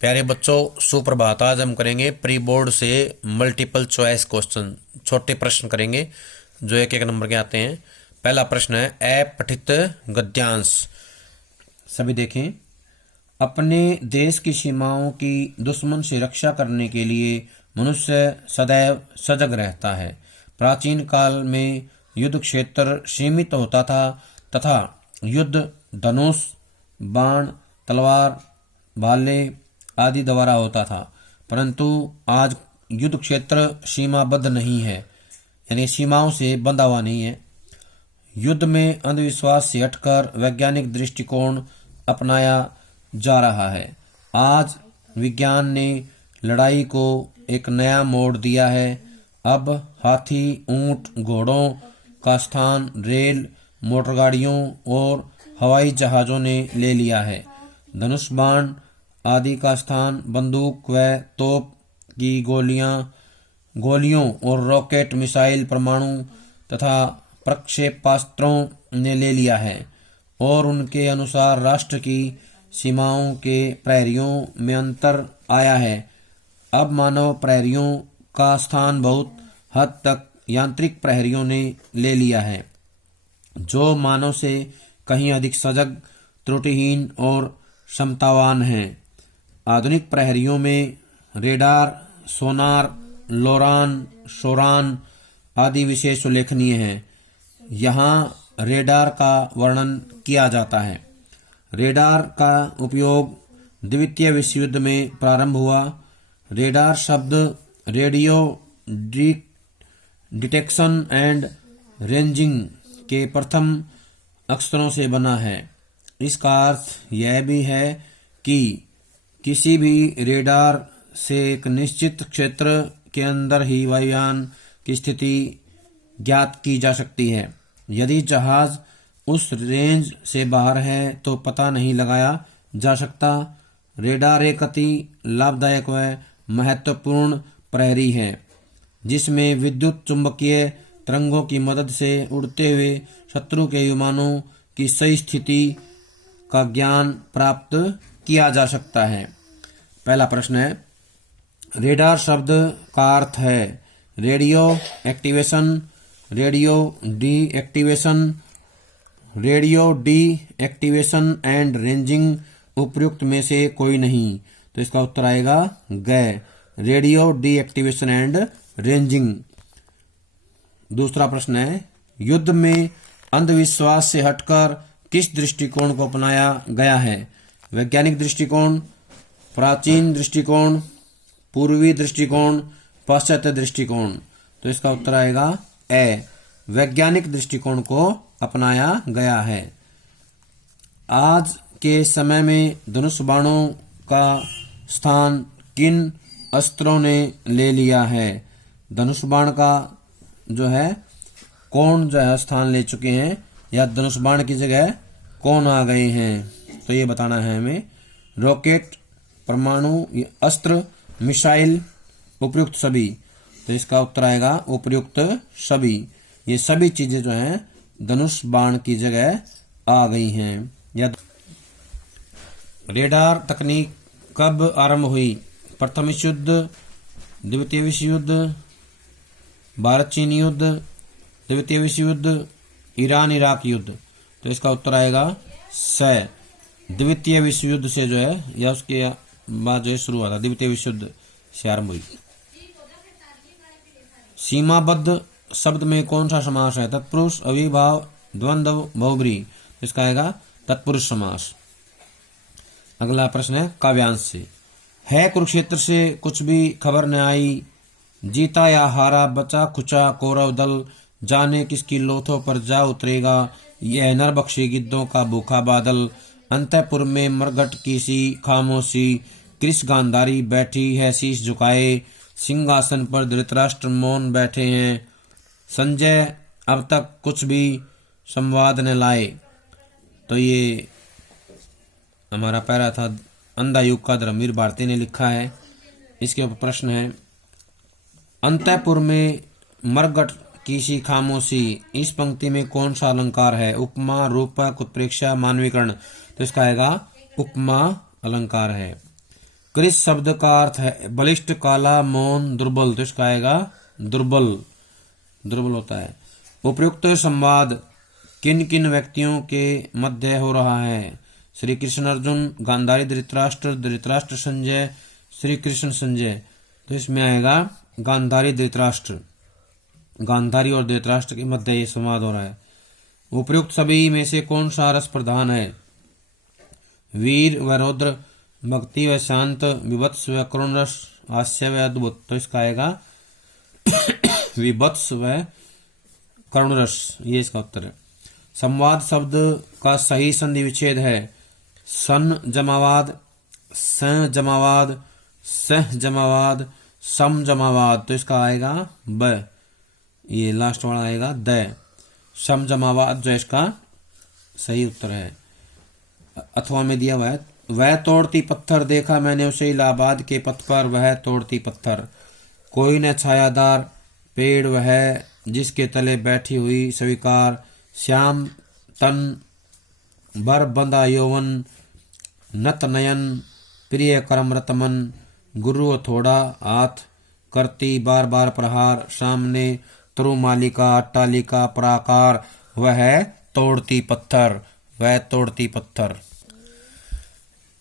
प्यारे बच्चों, सुप्रभात। आज हम करेंगे प्री बोर्ड से मल्टीपल चॉइस क्वेश्चन, छोटे प्रश्न करेंगे जो एक एक नंबर के आते हैं। पहला प्रश्न है अपठित गद्यांश। सभी देखें। अपने देश की सीमाओं की दुश्मन से रक्षा करने के लिए मनुष्य सदैव सजग रहता है। प्राचीन काल में युद्ध क्षेत्र सीमित होता था तथा युद्ध धनुष, बाण, तलवार, भाले आदि द्वारा होता था, परंतु आज युद्ध क्षेत्र सीमाबद्ध नहीं है, यानी सीमाओं से बंधा हुआ नहीं है। युद्ध में अंधविश्वास से हटकर वैज्ञानिक दृष्टिकोण अपनाया जा रहा है। आज विज्ञान ने लड़ाई को एक नया मोड़ दिया है। अब हाथी, ऊंट, घोड़ों का स्थान रेल, मोटरगाड़ियों और हवाई जहाजों ने ले लिया है। धनुष, बाण आदि का स्थान बंदूक व तोप की गोलियों और रॉकेट, मिसाइल, परमाणु तथा प्रक्षेपास्त्रों ने ले लिया है और उनके अनुसार राष्ट्र की सीमाओं के प्रहरियों में अंतर आया है। अब मानव प्रहरियों का स्थान बहुत हद तक यांत्रिक प्रहरियों ने ले लिया है, जो मानव से कहीं अधिक सजग, त्रुटिहीन और क्षमतावान हैं। आधुनिक प्रहरियों में रेडार, सोनार, लोरान, शोरान आदि विशेष उल्लेखनीय हैं। यहाँ रेडार का वर्णन किया जाता है। रेडार का उपयोग द्वितीय विश्व युद्ध में प्रारंभ हुआ। रेडार शब्द रेडियो डिटेक्शन एंड रेंजिंग के प्रथम अक्षरों से बना है। इसका अर्थ यह भी है कि किसी भी रेडार से एक निश्चित क्षेत्र के अंदर ही वायुयान की स्थिति ज्ञात की जा सकती है। यदि जहाज उस रेंज से बाहर है तो पता नहीं लगाया जा सकता। रेडार एक अति लाभदायक व महत्वपूर्ण प्रहरी है, जिसमें विद्युत चुंबकीय तरंगों की मदद से उड़ते हुए शत्रु के विमानों की सही स्थिति का ज्ञान प्राप्त किया जा सकता है। पहला प्रश्न है, रेडार शब्द का अर्थ है radio activation, radio D activation and ranging उपयुक्त में से कोई नहीं, तो इसका उत्तर आएगा ग, radio D activation and ranging. दूसरा प्रश्न है, युद्ध में अंधविश्वास से हटकर किस दृष्टिकोण को अपनाया गया है? वैज्ञानिक दृष्टिकोण, प्राचीन दृष्टिकोण, पूर्वी दृष्टिकोण, पाश्चात्य दृष्टिकोण, तो इसका उत्तर आएगा ए, वैज्ञानिक दृष्टिकोण को अपनाया गया है। आज के समय में धनुष बाणों का स्थान किन अस्त्रों ने ले लिया है? धनुष बाण का जो है कौन जो है स्थान ले चुके हैं, या धनुष बाण की जगह कौन आ गए हैं, तो ये बताना है हमें। रॉकेट, परमाणु अस्त्र, मिसाइल, उपयुक्त सभी, तो इसका उत्तर आएगा उपयुक्त सभी। ये सभी चीजें जो हैं धनुष बाण की जगह आ गई हैं। या रेडार तकनीक कब आरंभ हुई? प्रथम विश्व युद्ध, द्वितीय विश्व युद्ध, भारत चीन युद्ध, द्वितीय विश्व युद्ध, ईरान इराक युद्ध, तो इसका उत्तर आएगा स, द्वितीय विश्व युद्ध से जो है, या उसके बाद जो है शुरू हुआ था, द्वितीय विश्व युद्ध से आरंभ हुई। सीमाबद्ध शब्द में कौन सा समास है? तत्पुरुष, अविभाव, द्वंद्व, बहुब्रीहि, इसका आएगा तत्पुरुष समास। अगला प्रश्न है काव्यांश से, है कुरुक्षेत्र से कुछ भी खबर न आई, जीता या हारा, बचा खुचा कौरव दल, जाने किसकी लोथों पर जा उतरेगा, यह नरबक्षी गिद्धों का भूखा बादल, अंतःपुर में मरघट की सी खामोशी, कृष गांधारी बैठी है शीश झुकाए, सिंहासन पर धृतराष्ट्र मौन बैठे हैं, संजय अब तक कुछ भी संवाद न लाए। तो ये हमारा पैरा था अंधा युग का धर्मवीर भारती ने लिखा है। इसके ऊपर प्रश्न है, अंतःपुर में मरघट की सी खामोशी, इस पंक्ति में कौन सा अलंकार है? उपमा, रूपक, उत्प्रेक्षा, मानवीकरण, तो इसका आएगा उपमा अलंकार है। कृष शब्द का अर्थ है बलिष्ठ, काला, मौन, दुर्बल। तो इसका आएगा दुर्बल, दुर्बल होता है। उपयुक्त संवाद किन किन व्यक्तियों के मध्य हो रहा है? श्री कृष्ण अर्जुन, गांधारी धृतराष्ट्र, धृतराष्ट्र संजय, श्री कृष्ण संजय। तो इसमें आएगा गांधारी धृतराष्ट्र, गांधारी और धृतराष्ट्र के मध्य ये संवाद हो रहा है। उपयुक्त सभी में से कौन सा रस प्रधान है? वीर व रौद्र, भक्ति व शांत, विभत्स व करुण रस, हास्य व अद्भुत। तो इसका आएगा विभत्स व करुण रस, ये इसका उत्तर है। संवाद शब्द का सही संधि विच्छेद है सन जमावाद, स जमावाद, सह जमावाद, सम जमावाद। तो इसका आएगा ब, ये लास्ट वाला आएगा द, सम जमावाद जो इसका सही उत्तर है। अथवा में दिया हुआ है वह तोड़ती पत्थर देखा मैंने उसे इलाहाबाद के पथ पर, वह तोड़ती पत्थर। कोई न छायादार पेड़ वह जिसके तले बैठी हुई स्वीकार, श्याम तन बर बंदा यौवन, नत नयन प्रिय करम रतमन, गुरु थोड़ा हाथ करती बार बार प्रहार, सामने तरुमालिका अट्टालिका प्राकार, वह तोड़ती पत्थर, वह तोड़ती पत्थर।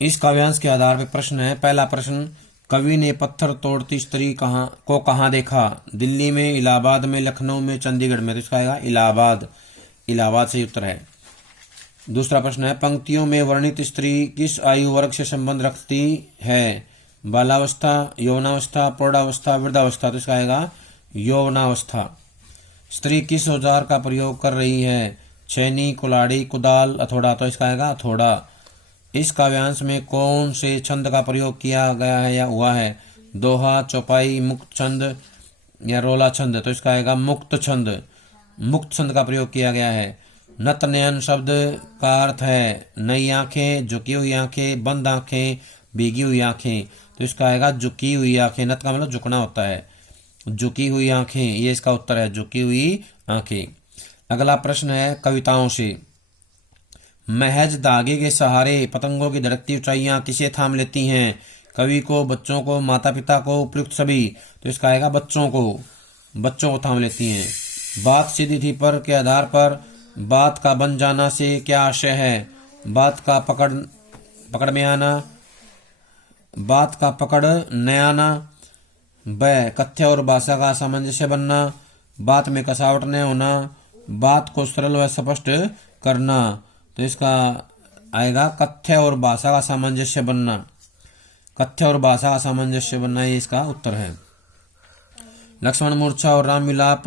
इस काव्यांश के आधार पर प्रश्न है। पहला प्रश्न, कवि ने पत्थर तोड़ती स्त्री कहाँ देखा? दिल्ली में, इलाहाबाद में, लखनऊ में, चंडीगढ़ में। तो इसका आएगा इलाहाबाद, इलाहाबाद से उत्तर है। दूसरा प्रश्न है, पंक्तियों में वर्णित स्त्री किस आयु वर्ग से संबंध रखती है? बालावस्था, यौवनावस्था, प्रौढ़ावस्था, वृद्धावस्था। तो इसका आएगा यौवनावस्था। स्त्री किस औजार का प्रयोग कर रही है? छेनी, कुल्हाड़ी, कुदाल, हथौड़ा। तो इसका आएगा हथौड़ा। इस काव्यांश में कौन से छंद का प्रयोग किया गया है या हुआ है? दोहा, चौपाई, मुक्त छंद या रोला छंद। तो इसका आएगा मुक्त छंद, मुक्त छंद का प्रयोग किया गया है। नत नयन शब्द का अर्थ है नई आंखें, झुकी हुई आंखें, बंद आंखें, भीगी हुई आंखें। तो इसका आएगा झुकी हुई आंखें। नत का मतलब झुकना होता है, झुकी हुई आंखें, ये इसका उत्तर है, झुकी हुई आंखें। अगला प्रश्न है कविताओं से, महज धागे के सहारे पतंगों की धड़कती ऊंचाइयां किसे थाम लेती हैं? कवि को, बच्चों को, माता पिता को, उपयुक्त सभी। तो इसका आएगा बच्चों को, बच्चों को थाम लेती हैं। बात सीधी थी पर के आधार पर बात का बन जाना से क्या आशय है? बात का पकड़ में आना, बात का पकड़ न आना, ब कथ्य और भाषा का सामंजस्य बनना, बात में कसावट न होना, बात को सरल व स्पष्ट करना। तो इसका आएगा कथ्य और भाषा का सामंजस्य बनना, कथ्य और भाषा का सामंजस्य बनना, ये इसका उत्तर है। लक्ष्मण मूर्छा और राम विलाप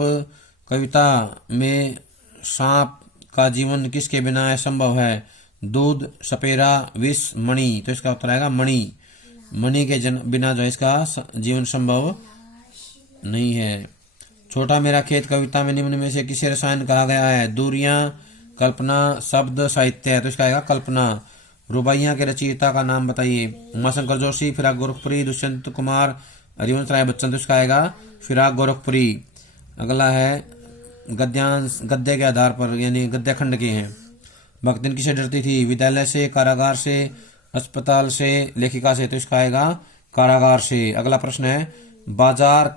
कविता में सांप का जीवन किसके बिना असंभव है? दूध, सपेरा, विष, मणि। तो इसका उत्तर आएगा मणि, मणि के बिना जो इसका जीवन संभव नहीं है। छोटा मेरा खेत कविता में निम्न में से किसे रसायन कहा गया है? दूरियां, कल्पना, शब्द, साहित्य है। तो इसका आएगा कल्पना। रुबाइयां के रचयिता का नाम बताइए? उमाशंकर जोशी, फिराक गोरखपुरी, दुष्यंत कुमार, हरिवंश राय बच्चन। तो इसका आएगा फिराक गोरखपुरी। अगला है गद्यांश, गद्य के आधार पर यानी गद्य खंड के हैं। भक्तिन किसे डरती थी? विद्यालय से, कारागार से, अस्पताल से, लेखिका से। तो इसका आएगा कारागार से। अगला प्रश्न है बाजार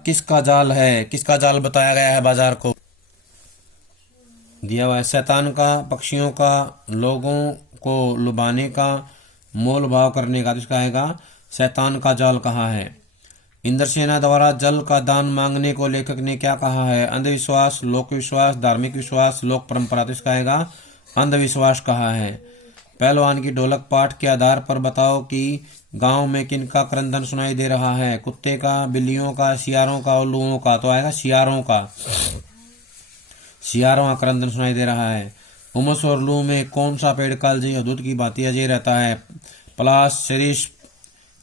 किसका जाल है? किसका जाल बताया गया है बाजार को? दिया हुआ है शैतान का, पक्षियों का, लोगों को लुभाने का, मोल भाव करने का। तो इसका आएगा शैतान का जाल कहाँ है? इंद्रसेना द्वारा जल का दान मांगने को लेखक ने क्या कहा है? अंधविश्वास, लोक विश्वास, धार्मिक विश्वास, लोक परंपरा। तो इसका आएगा अंधविश्वास कहा है। पहलवान की ढोलक पाठ के आधार पर बताओ कि गांव में किनका क्रंदन सुनाई दे रहा है? कुत्ते का, बिल्लियों का, सियारों का, उल्लुओं का। तो आएगा सियारों का, सियारों का क्रंदन सुनाई दे रहा है। उमस और लू में कौन सा पेड़ कालजी हदूत की भांति अजय रहता है? पलाश, शिरीष,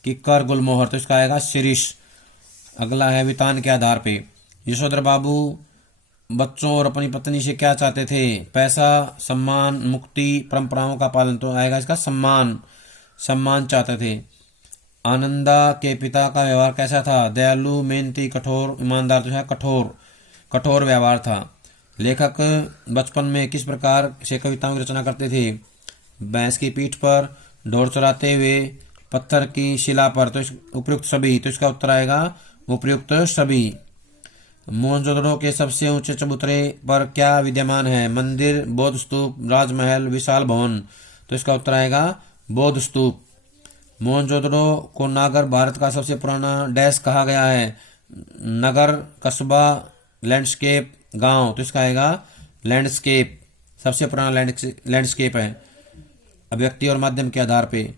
किक्कर, गुलमोहर। तो इसका आएगा शिरीष। अगला है वितान के आधार पे यशोधर बाबू बच्चों और अपनी पत्नी से क्या चाहते थे? पैसा, सम्मान, मुक्ति, परंपराओं का पालन। तो आएगा इसका सम्मान, सम्मान चाहते थे। आनंदा के पिता का व्यवहार कैसा था? दयालु, मेहनती, कठोर, ईमानदार। तो है कठोर, कठोर व्यवहार था। लेखक बचपन में किस प्रकार से कविताओं की रचना करते थे? भैंस की पीठ पर, ढोर चराते हुए पत्थर की शिला पर, तो उपयुक्त सभी, तो इसका उत्तर आएगा उपयुक्त सभी। मोहनजोदड़ो के सबसे ऊंचे चबूतरे पर क्या विद्यमान है? मंदिर, बौद्ध स्तूप, राजमहल, विशाल भवन, तो इसका उत्तर आएगा बौद्ध स्तूप। मोहनजोदड़ो को नागर भारत का सबसे पुराना डैश कहा गया है? नगर, कस्बा, लैंडस्केप, गांव, तो इसका आएगा लैंडस्केप, सबसे पुराना लैंडस्केप है। अभिव्यक्ति और माध्यम के आधार पे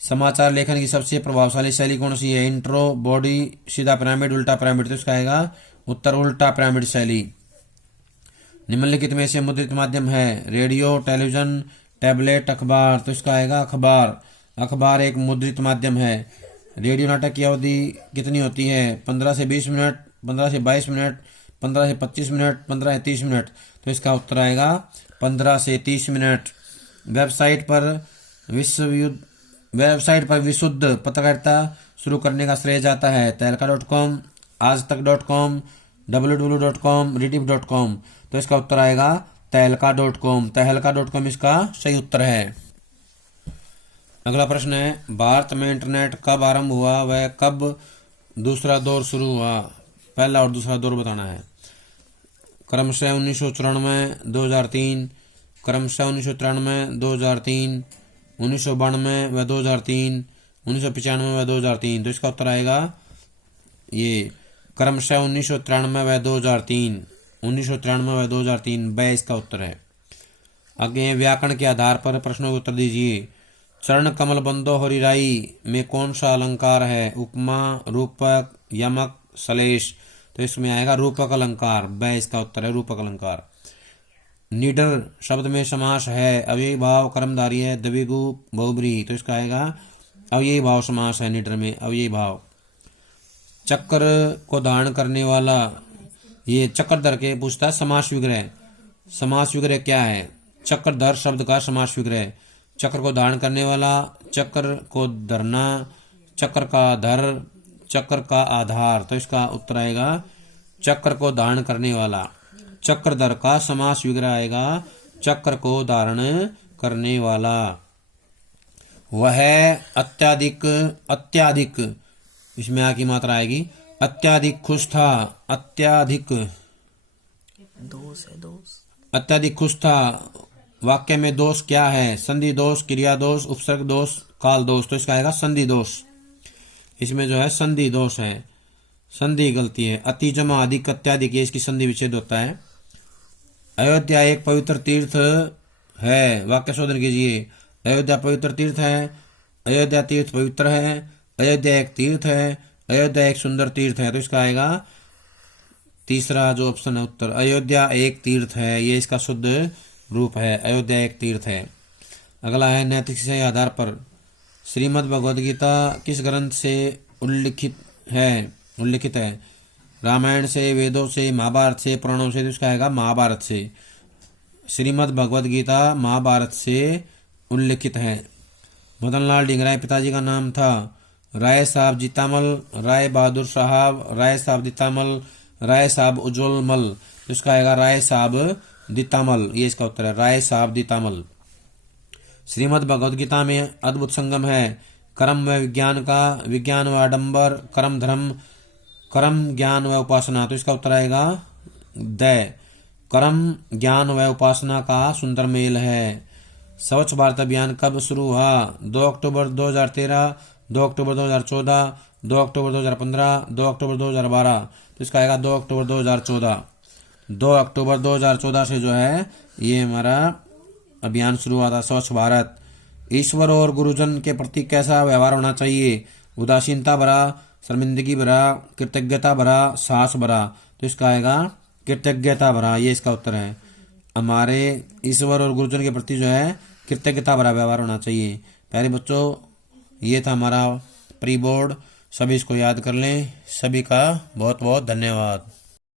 समाचार लेखन की सबसे प्रभावशाली शैली कौन सी है? इंट्रो, बॉडी, सीधा पिरामिड, उल्टा पिरामिड, तो इसका आएगा उत्तर उल्टा पिरामिड शैली। निम्नलिखित में से मुद्रित माध्यम है? रेडियो, टेलीविजन, टैबलेट, अखबार, तो इसका आएगा अखबार। अखबार एक मुद्रित माध्यम है। रेडियो नाटक की अवधि कितनी होती है? 15 से 20 मिनट, 15 से 22 मिनट, 15 से 25 मिनट, 15 से 30 मिनट, तो इसका उत्तर आएगा 15 से 30 मिनट। वेबसाइट पर विशुद्ध पत्रकारिता शुरू करने का श्रेय जाता है? तहलका.com, आजतक.com, www.com, rediff.com, तो इसका उत्तर आएगा तहलका.com। तहलका.com इसका सही उत्तर है। अगला प्रश्न है, भारत में इंटरनेट कब आरंभ हुआ? वह कब दूसरा दौर शुरू हुआ? पहला और दूसरा दौर बताना है। क्रमशः 1994, 2003, क्रमशः 1993, 2003, 1992 व 2003, 1995 व 2003, तो इसका उत्तर आएगा ये क्रमशः 1993 व 2003, 1993 व 2003, ब इसका उत्तर है। आगे व्याकरण के आधार पर प्रश्नों के उत्तर दीजिए। चरण कमल बंदो हरिराई में कौन सा अलंकार है? उपमा, रूपक, यमक, सलेश, तो इसमें आएगा रूपक अलंकार, ब इसका उत्तर है रूपक अलंकार। निडर शब्द में समास है? अव्ययी भाव, कर्मधारी है, द्विगु, बहुब्रीहि, तो इसका आएगा अव्ययी भाव समास है निडर में, अव्ययी भाव। चक्र को धारण करने वाला, ये चक्रधर के पूछता है समास विग्रह। समास विग्रह क्या है? चक्रधर शब्द का समास विग्रह। चक्र को धारण करने वाला, चक्र को धरना, चक्र का धर, चक्र का आधार, तो इसका उत्तर आएगा चक्र को धारण करने वाला। चक्रधर का समास विग्रह आएगा चक्र को धारण करने वाला। वह अत्याधिक, अत्याधिक इसमें आ की मात्रा आएगी, अत्याधिक खुश था, अत्याधिक, अत्याधिक खुश था। वाक्य में दोष क्या है? संधि दोष, क्रिया दोष, उपसर्ग दोष, काल दोष, तो इसका आएगा संधि दोष। इसमें जो है संधि दोष है, संधि गलती है। अति जमा अधिक अत्याधिक, ये इसकी संधि विच्छेद होता है। अयोध्या एक पवित्र तीर्थ है, वाक्य शोधन कीजिए। अयोध्या पवित्र तीर्थ है, अयोध्या तीर्थ पवित्र है, अयोध्या एक तीर्थ है, अयोध्या एक सुंदर तीर्थ है, तो इसका आएगा तीसरा जो ऑप्शन है उत्तर, अयोध्या एक तीर्थ है, ये इसका शुद्ध रूप है, अयोध्या एक तीर्थ है। अगला है नैतिक शिक्षा के आधार पर श्रीमद् भगवद गीता किस ग्रंथ से उल्लिखित है? रामायण से, वेदों से, महाभारत से, पुराणों से, तो इसका आएगा महाभारत से। श्रीमद् भगवद गीता महाभारत से उल्लिखित है। मदन लाल ढींगरा पिताजी का नाम था? राय साहब जीतामल, राय बहादुर साहब, राय साहब दीतामल, राय साहब उज्जवल मल, तो इसका आएगा राय साहब दीतामल, ये इसका उत्तर है राय साहब दीतामल। श्रीमद् भगवद गीता में अद्भुत संगम है कर्म व विज्ञान का, विज्ञान व आडंबर, कर्म धर्म, कर्म ज्ञान व उपासना, तो इसका उत्तर आएगा द, कर्म ज्ञान व उपासना का सुंदर मेल है। स्वच्छ भारत अभियान कब शुरू हुआ? 2 अक्टूबर 2013, 2 अक्टूबर 2014, 2 अक्टूबर 2015, 2 अक्टूबर 2012, तो इसका आएगा 2 अक्टूबर 2014। 2 अक्टूबर 2014 से जो है ये हमारा अभियान शुरू हुआ था स्वच्छ भारत। ईश्वर और गुरुजन के प्रति कैसा व्यवहार होना चाहिए? उदासीनता भरा, शर्मिंदगी भरा, कृतज्ञता भरा, साहस भरा, तो इसका आएगा कृतज्ञता भरा, ये इसका उत्तर है। हमारे ईश्वर और गुरुजन के प्रति जो है कृतज्ञता भरा व्यवहार होना चाहिए। प्यारे बच्चों, ये था हमारा प्री बोर्ड, सभी इसको याद कर लें। सभी का बहुत बहुत धन्यवाद।